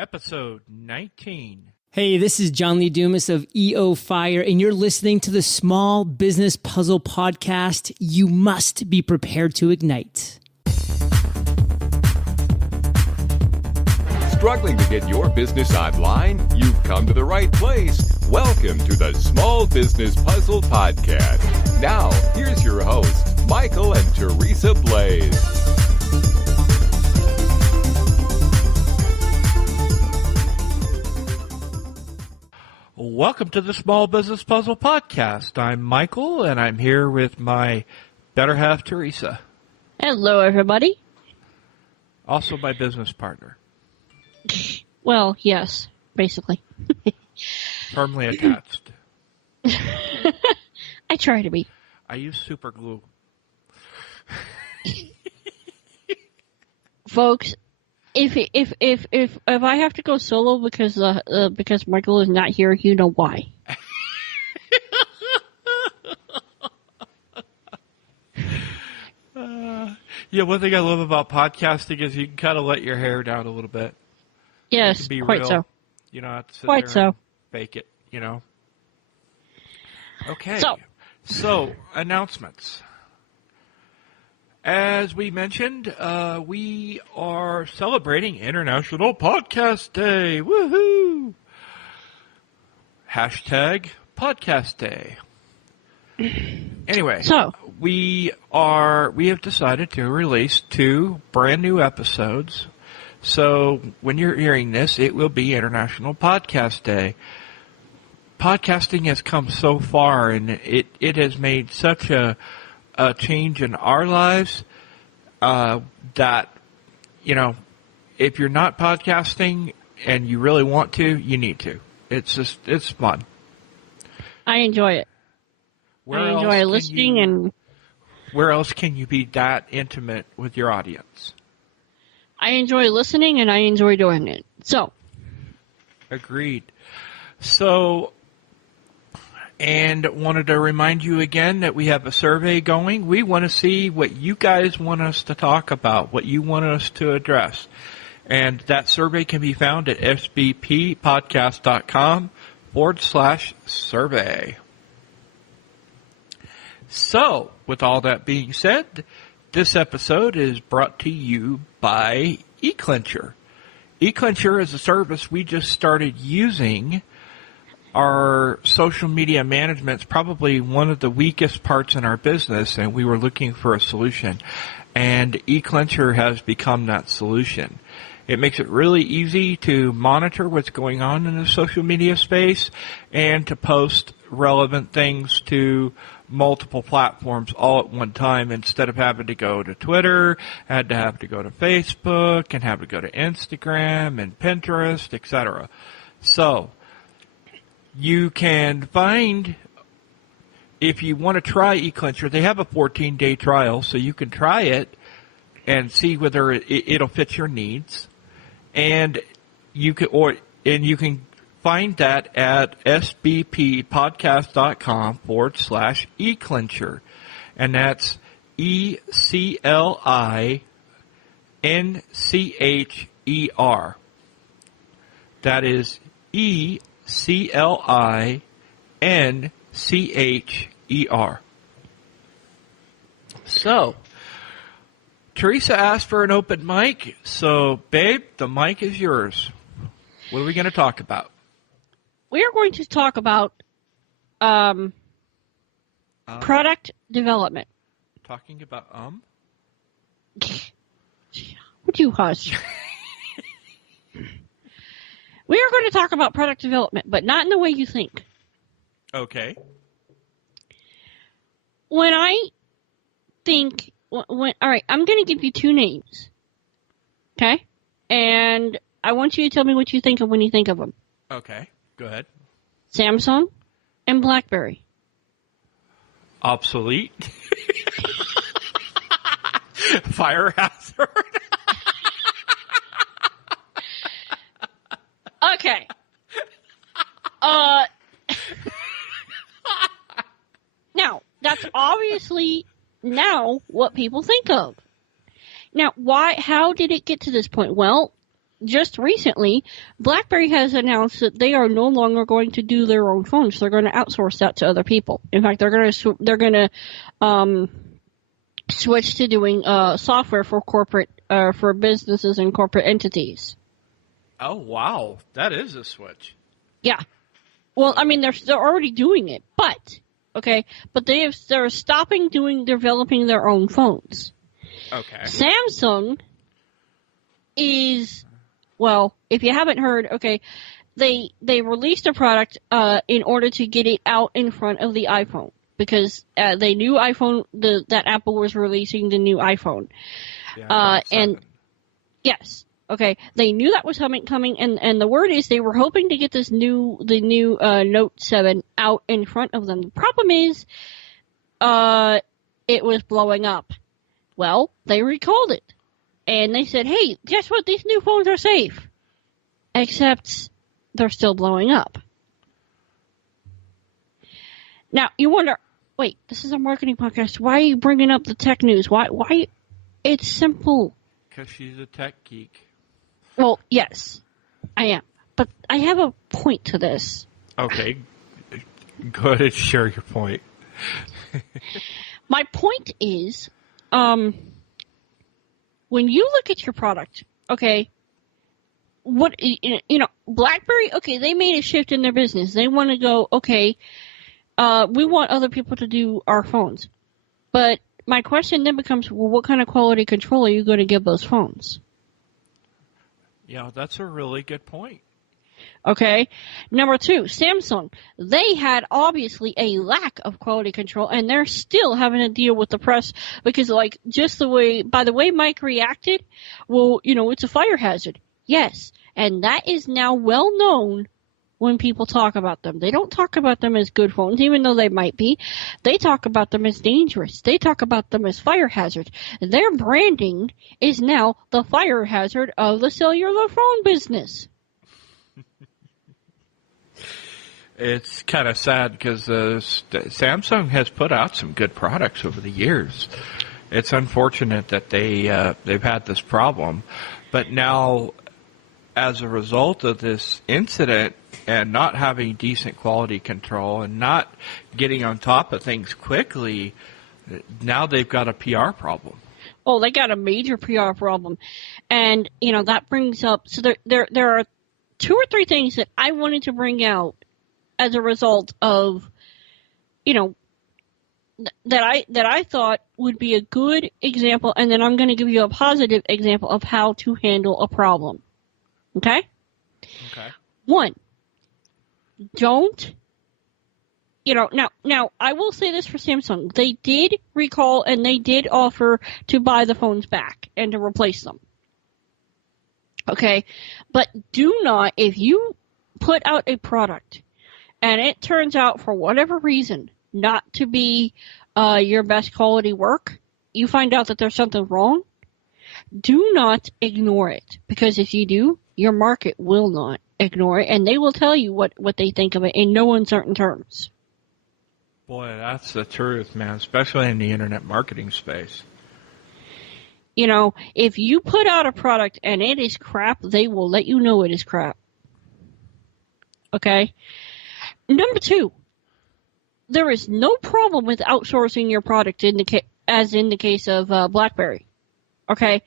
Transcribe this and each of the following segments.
Episode 19. Hey, this is John Lee Dumas of EO Fire, and you're listening to the Small Business Puzzle Podcast. You must be prepared to ignite. Struggling to get your business online? You've come to the right place. Welcome to the Small Business Puzzle Podcast. Now, here's your hosts, Michael and Teresa Blaze. Welcome to the Small Business Puzzle Podcast. I'm Michael, and I'm here with my better half, Teresa. Hello, everybody. Also my business partner. Well, yes, basically. Firmly attached. I try to be. I use super glue. Folks, if I have to go solo because Michael is not here, you know why. Yeah, one thing I love about podcasting is you can kind of let your hair down a little bit. Yes, be quite real. so. You don't have to sit Quite there so. and fake it, you know. Okay. So announcements. As we mentioned, we are celebrating International Podcast Day. Woohoo! Hashtag Podcast Day. Anyway, So we have decided to release 2 brand new episodes. So when you're hearing this, it will be International Podcast Day. Podcasting has come so far, and it has made such a change in our lives that, you know, if you're not podcasting and you really want to, you need to. It's fun. I enjoy it. I enjoy listening and... Where else can you be that intimate with your audience? I enjoy listening and I enjoy doing it. So. Agreed. So, and wanted to remind you again that we have a survey going. We want to see what you guys want us to talk about, what you want us to address. And that survey can be found at sbppodcast.com/survey. So, with all that being said, this episode is brought to you by eClincher. eClincher is a service we just started using. Our social media management is probably one of the weakest parts in our business, and we were looking for a solution. And eClincher has become that solution. It makes it really easy to monitor what's going on in the social media space and to post relevant things to multiple platforms all at one time instead of having to go to Twitter, had to have to go to Facebook, and have to go to Instagram and Pinterest, etc. So, you can find, if you want to try eClincher, they have a 14-day trial, so you can try it and see whether it'll fit your needs. And you can find that at sbppodcast.com/eClincher. And that's ECLINCHER. That is ECLINCHER. So, Teresa asked for an open mic, so babe, the mic is yours. What are we going to talk about? We are going to talk about product development. Talking about Would you hush? We are going to talk about product development, but not in the way you think. Okay. When I think, all right, I'm going to give you 2 names. Okay? And I want you to tell me what you think of when you think of them. Okay. Go ahead. Samsung and BlackBerry. Obsolete. Fire hazard. Okay. Now, that's obviously now what people think of. Now, how did it get to this point? Well, just recently, BlackBerry has announced that they are no longer going to do their own phones. They're going to outsource that to other people. In fact, they're going to switch to doing software for corporate for businesses and corporate entities. Oh wow, that is a switch. Yeah. Well, I mean, they're already doing it, but they're stopping developing their own phones. Okay. Samsung is, well, if you haven't heard, okay, they released a product in order to get it out in front of the iPhone because they knew that Apple was releasing the new iPhone. Yeah, and yes, okay, they knew that was coming, and the word is they were hoping to get the new Note 7 out in front of them. The problem is, it was blowing up. Well, they recalled it. And they said, hey, guess what? These new phones are safe. Except they're still blowing up. Now, you wonder, wait, this is a marketing podcast. Why are you bringing up the tech news? Why? It's simple. Because she's a tech geek. Well, yes, I am. But I have a point to this. Okay. Go ahead and share your point. My point is, when you look at your product, okay, BlackBerry, okay, they made a shift in their business. They want to go, okay, we want other people to do our phones. But my question then becomes, well, what kind of quality control are you going to give those phones? Yeah, that's a really good point. Okay. Number two, Samsung. They had obviously a lack of quality control, and they're still having to deal with the press because, by the way Mike reacted, well, it's a fire hazard. Yes. And that is now well known when people talk about them. They don't talk about them as good phones, even though they might be. They talk about them as dangerous. They talk about them as fire hazards. Their branding is now the fire hazard of the cellular phone business. It's kind of sad because Samsung has put out some good products over the years. It's unfortunate that they've had this problem, but now, as a result of this incident and not having decent quality control and not getting on top of things quickly, now they've got a PR problem. Oh, they got a major PR problem, and that brings up. So there are two or three things that I wanted to bring out as a result of, that I thought would be a good example, and then I'm going to give you a positive example of how to handle a problem. Okay? Okay. One, don't, now I will say this for Samsung. They did recall and they did offer to buy the phones back and to replace them. Okay? But do not, if you put out a product and it turns out for whatever reason not to be your best quality work, you find out that there's something wrong, do not ignore it. Because if you do, your market will not ignore it, and they will tell you what they think of it in no uncertain terms. Boy, that's the truth, man, especially in the internet marketing space. If you put out a product and it is crap, they will let you know it is crap. Okay? Number two, there is no problem with outsourcing your product as in the case of BlackBerry. Okay?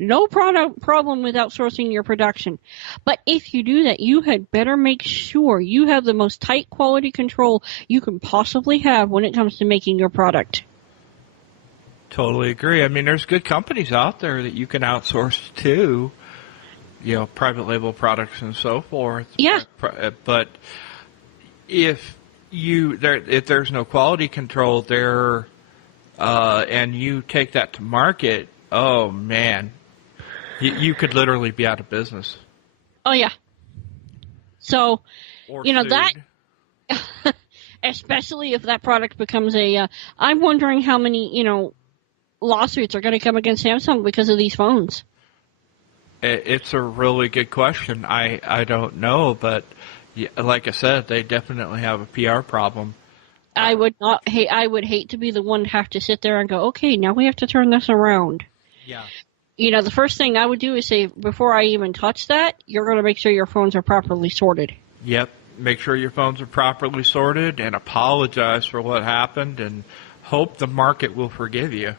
No problem with outsourcing your production. But if you do that, you had better make sure you have the most tight quality control you can possibly have when it comes to making your product. Totally agree. I mean, there's good companies out there that you can outsource to, private label products and so forth. Yeah. But if there's no quality control there, and you take that to market, oh man, you could literally be out of business. Oh yeah. So, Or that, especially if that product becomes I'm wondering how many, lawsuits are going to come against Samsung because of these phones. It's a really good question. I don't know, but like I said, they definitely have a PR problem. I would hate to be the one to have to sit there and go, okay, now we have to turn this around. Yeah. the first thing I would do is say, before I even touch that, you're going to make sure your phones are properly sorted. Yep. Make sure your phones are properly sorted and apologize for what happened and hope the market will forgive you.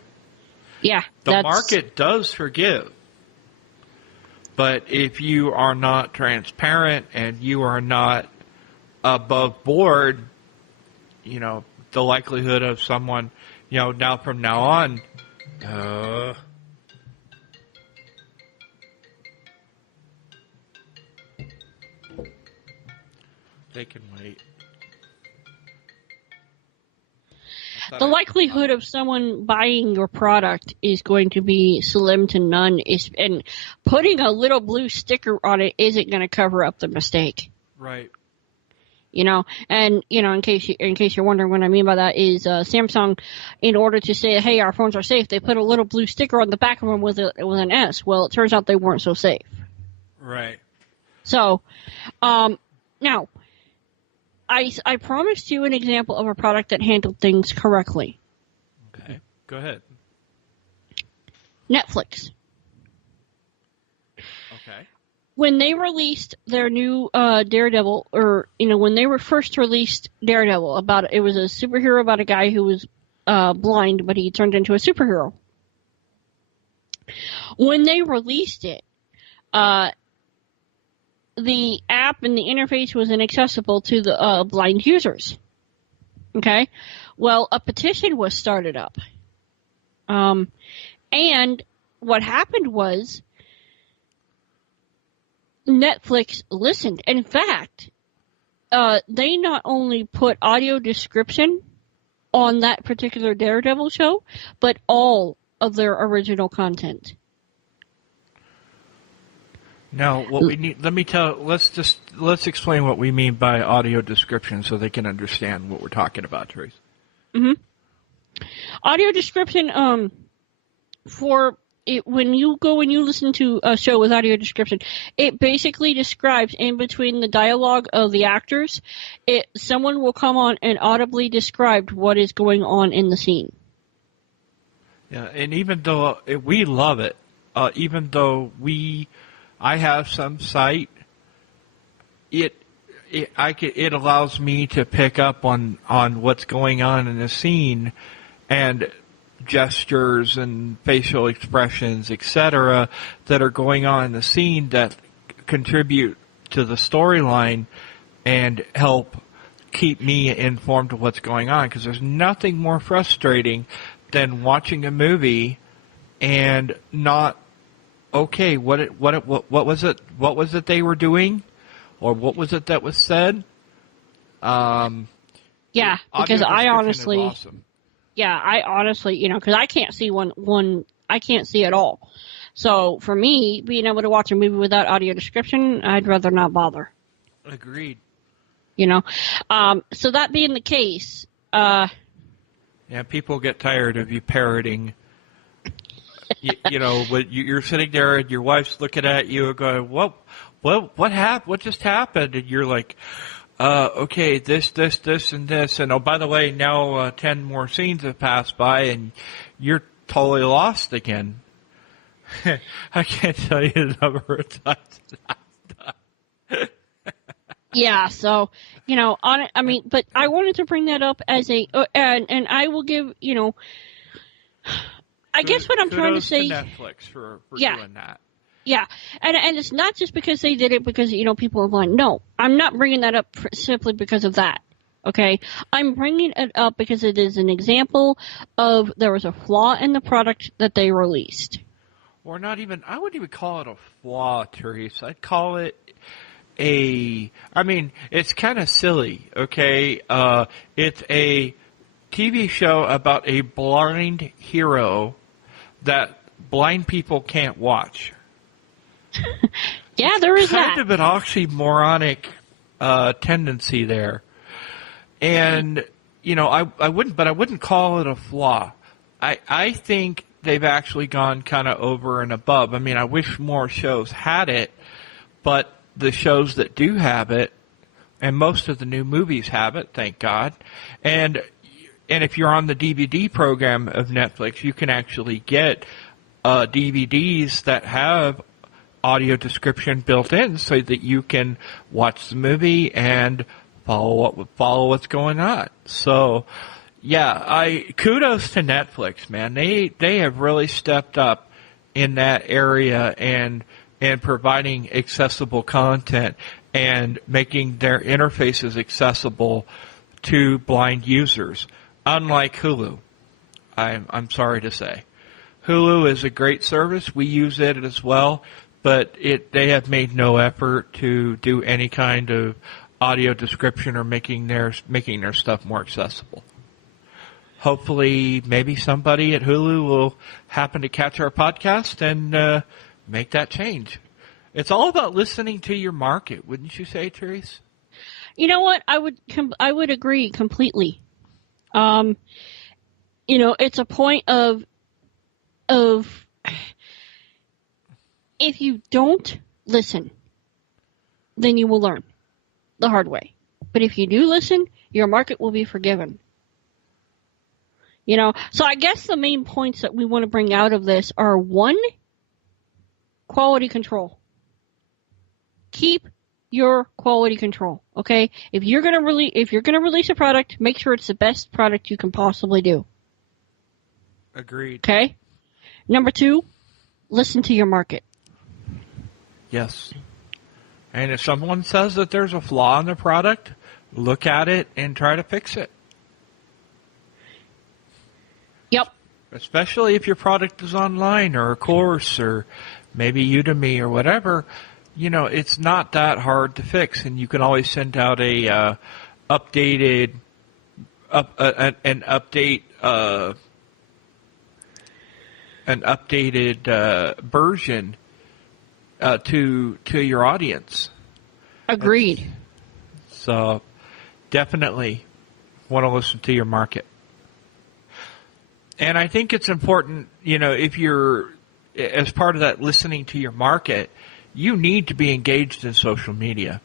Yeah. The market does forgive. But if you are not transparent and you are not above board, the likelihood of someone, now from now on, they can wait. The likelihood of someone buying your product is going to be slim to none, and putting a little blue sticker on it isn't going to cover up the mistake. Right. And in case you're wondering what I mean by that is Samsung, in order to say, hey, our phones are safe, they put a little blue sticker on the back of them with an S. Well, it turns out they weren't so safe. Right. So, now, I promised you an example of a product that handled things correctly. Okay, go ahead. Netflix. Okay. When they released their new Daredevil, or when they were first released Daredevil, it was a superhero about a guy who was blind, but he turned into a superhero. When they released it, the app and the interface was inaccessible to the blind users. Okay? Well, a petition was started up. And what happened was Netflix listened. In fact, they not only put audio description on that particular Daredevil show, but all of their original content. Now, what we need, let's explain what we mean by audio description so they can understand what we're talking about, Teresa. Mm-hmm. Audio description, for it, when you go and you listen to a show with audio description, it basically describes in between the dialogue of the actors, someone will come on and audibly describe what is going on in the scene. Yeah, and even though we love it, even though I have some sight, it allows me to pick up on what's going on in the scene and gestures and facial expressions, etc., that are going on in the scene that contribute to the storyline and help keep me informed of what's going on. Because there's nothing more frustrating than watching a movie and not, okay, what was it? What was it they were doing, or what was it that was said? Yeah, because I honestly, awesome. Because I can't see I can't see at all. So for me, being able to watch a movie without audio description, I'd rather not bother. Agreed. So that being the case, yeah, people get tired of you parroting. You're sitting there and your wife's looking at you and going, what happened? What just happened? And you're like, okay, this, and this. And, oh, by the way, now 10 more scenes have passed by and you're totally lost again. I can't tell you the number of times that's done. Yeah, so, but I wanted to bring that up as and I will give, I guess what I'm trying to say. To Netflix for doing that. Yeah, and it's not just because they did it because, people are blind. No, I'm not bringing that up simply because of that, okay? I'm bringing it up because it is an example of there was a flaw in the product that they released. Or not even, I wouldn't even call it a flaw, Teresa. I'd call it it's kind of silly, okay? It's a TV show about a blind hero that blind people can't watch. Yeah, there is that. Kind of an oxymoronic tendency there. And, I wouldn't call it a flaw. I think they've actually gone kind of over and above. I mean, I wish more shows had it, but the shows that do have it, and most of the new movies have it, thank God. And if you're on the DVD program of Netflix, you can actually get DVDs that have audio description built in so that you can watch the movie and follow what's going on. So, yeah, kudos to Netflix, man. They have really stepped up in that area and providing accessible content and making their interfaces accessible to blind users. Unlike Hulu, I'm sorry to say. Hulu is a great service. We use it as well, but they have made no effort to do any kind of audio description or making their stuff more accessible. Hopefully, maybe somebody at Hulu will happen to catch our podcast and make that change. It's all about listening to your market, wouldn't you say, Therese? You know what? I would agree completely. It's a point of if you don't listen, then you will learn the hard way. But if you do listen, your market will be forgiven. So I guess the main points that we want to bring out of this are: 1, quality control. Keep your quality control, okay? If you're gonna release a product, make sure it's the best product you can possibly do. Agreed. Okay? Number 2, listen to your market. Yes. And if someone says that there's a flaw in the product, look at it and try to fix it. Yep. Especially if your product is online or a course or maybe Udemy or whatever, it's not that hard to fix, and you can always send out an updated version to your audience. Agreed. So definitely want to listen to your market. And I think it's important, if you're, as part of that listening to your market, you need to be engaged in social media.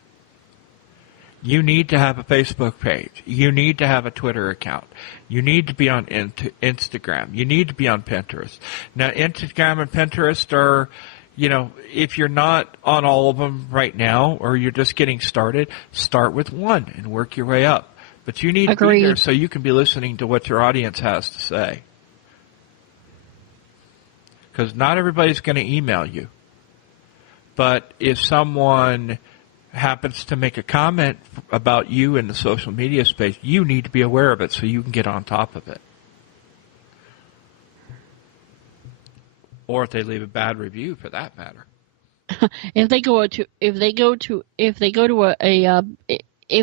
You need to have a Facebook page. You need to have a Twitter account. You need to be on Instagram. You need to be on Pinterest. Now, Instagram and Pinterest are, if you're not on all of them right now or you're just getting started, start with one and work your way up. But you need to be there so you can be listening to what your audience has to say. Because not everybody's going to email you. But if someone happens to make a comment about you in the social media space, you need to be aware of it so you can get on top of it. Or if they leave a bad review, for that matter. If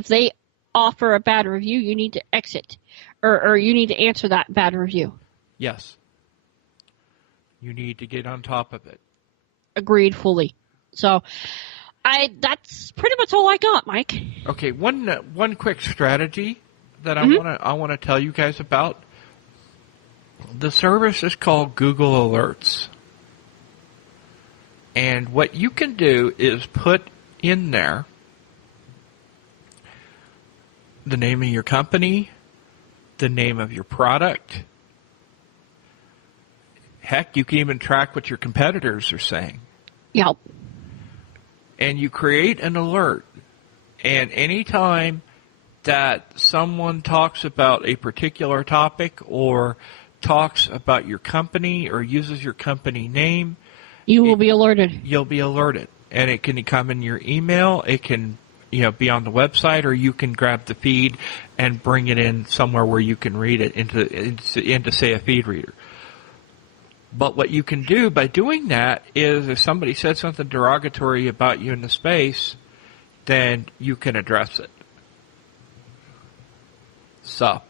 they offer a bad review, you need to exit, or you need to answer that bad review. Yes. You need to get on top of it. Agreed fully. So, that's pretty much all I got, Mike. Okay, one quick strategy that I want to tell you guys about. The service is called Google Alerts. And what you can do is put in there the name of your company, the name of your product. Heck, you can even track what your competitors are saying. Yep. And you create an alert. And anytime that someone talks about a particular topic or talks about your company or uses your company name, you will be alerted. You'll be alerted. And it can come in your email. It can be on the website, or you can grab the feed and bring it in somewhere where you can read it into say, a feed reader. But what you can do by doing that is if somebody said something derogatory about you in the space, then you can address it. So,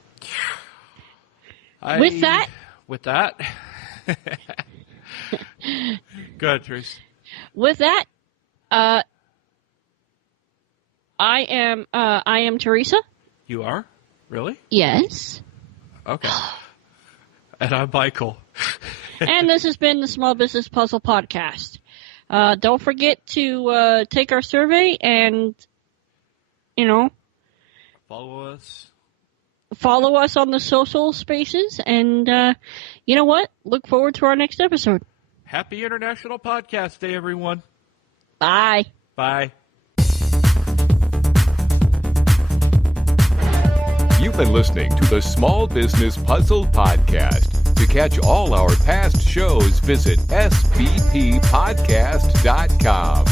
with that, go ahead, Trace. With that, I am Teresa. You are? Really? Yes. Okay. And I'm Michael. And this has been the Small Business Puzzle Podcast. Don't forget to take our survey and, follow us. Follow us on the social spaces. And you know what? Look forward to our next episode. Happy International Podcast Day, everyone. Bye. Bye. You've been listening to the Small Business Puzzle Podcast. To catch all our past shows, visit sbppodcast.com.